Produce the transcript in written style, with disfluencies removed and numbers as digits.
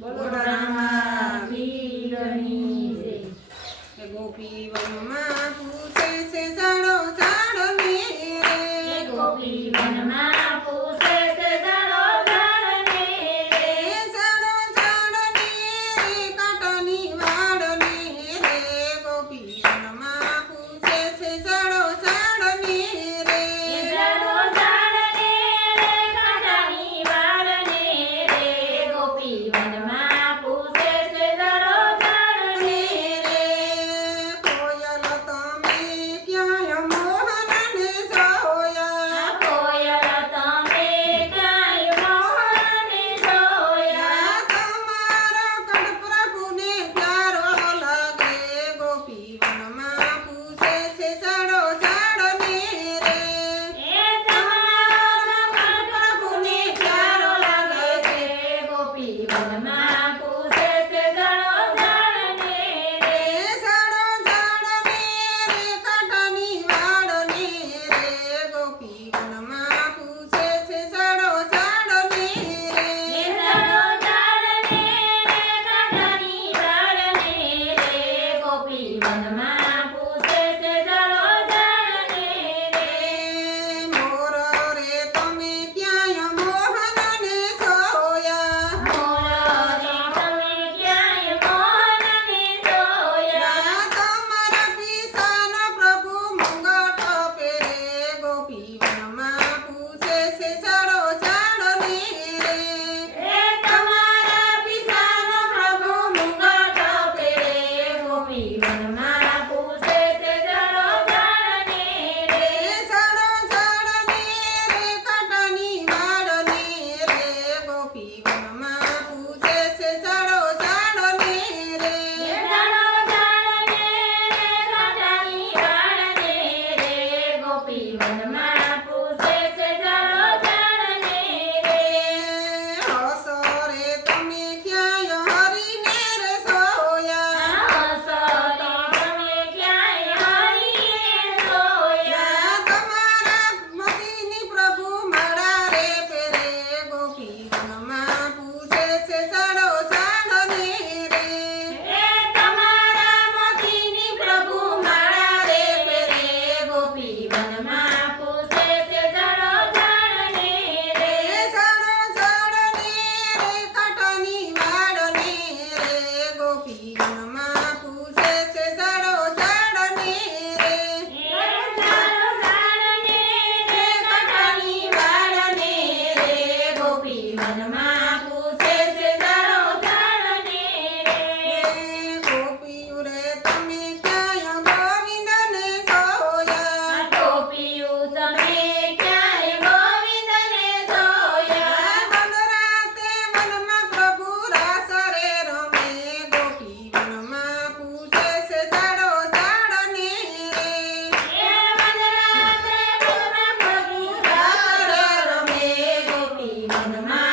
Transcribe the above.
બોલો રામા પીરની જય. એ ગોપી વનમાં પૂછે છે જાડો જાડો ને રે. ગોપી વનમાં પૂછે છે જાડો જાડ ને રે. જાડો જાડ ને રે કાંટાની વાડ ને રે. ગોપી વનમાં પૂછે છે જાડો જાડ ને રે. જાડો જાડ ને રે કાંટાની વાડ ને રે. ગોપી વનમાં પૂછે છે જાડો જાડ ને રે. કોયલ તમે ક્યાંય મોહનને જોયા. કોયલ તમે ક્યાંય મોહનને જોયા. તમારો કંઠ પ્રભુને પ્યારો લાગે. ગોપી વનમાં પૂછે છે જાડો જાડ ને રે. એ તમારો કંઠ પ્રભુને પ્યારો લાગે છે. ગોપી વનમાં પૂછે છે જાડો જાડ ને રે. જાડો જાડ ને રે કાંટાની વાડ ને રે. ગોપી વનમાં પૂછે છે જાડો જાડ ને રે. જાડો જાડ ને રે કાંટાની વાડ ને રે. ગોપી વનમાં પૂછે છે જાડો જાડ ને રે. મોર રે તમે ક્યાંય મોહનને જોયા. મોર રે તમે ક્યાંય મોહનને જોયા. તમારા પિસાનો પ્રભુ મુંગટ પહેરે. ગોપી વનમાં પૂછે છે જાડો જાડ ને રે. એ તમારા પિસાનો પ્રભુ મુંગટ પહેરે. ગોપી વનમાં પૂછે છે જાડો જાડ ને રે. જાડો જાડ ને રે કાંટાની વાડ ને રે. ગોપી વનમાં પૂછે છે જાડો જાડ ને રે. જાડો જાડ ને રે કાંટાની વાડ ને રે. ગોપી વનમાં પૂછે છે જાડો જાડ ને રે. હસો રે તમે ક્યાંય હરીને રે સોયા. હસો તો તમે ક્યાંય હરીને જોયા. તમારા મતીની પ્રભુ માળા રે પહેરે. ગોપી વનમાં પૂછે છે જાડો જાડ ને રે. એ તમારા મોતીની પ્રભુ માળા રે પહેરે. ગોપી વનમાં પૂછે છે જાડો જાડ ને રે. જાડો જાડ ને રે કાંટાની વાડ ને રે. ગોપી વનમાં પૂછે છે જાડો જાડ ને રે. જાડો જાડ ને રે કાંટાની વાડ ને રે. ગોપી વનમાં પૂછે છે જાડો જાડ ને રે. ગોપીઓ રે તમે ક્યાંય ગોવિંદને જોયા. ટોપિયું તમે ક્યાંય ગોવિંદને જોયા. વનરાતે વનમાં પ્રભુ રાસ રે રમે. ગોપી વનમાં પૂછે છે જાડો જાડ ને રે. એ વનરાત્રે વનમાં પ્રભુ રાસ રમે. ગોપી વનમાં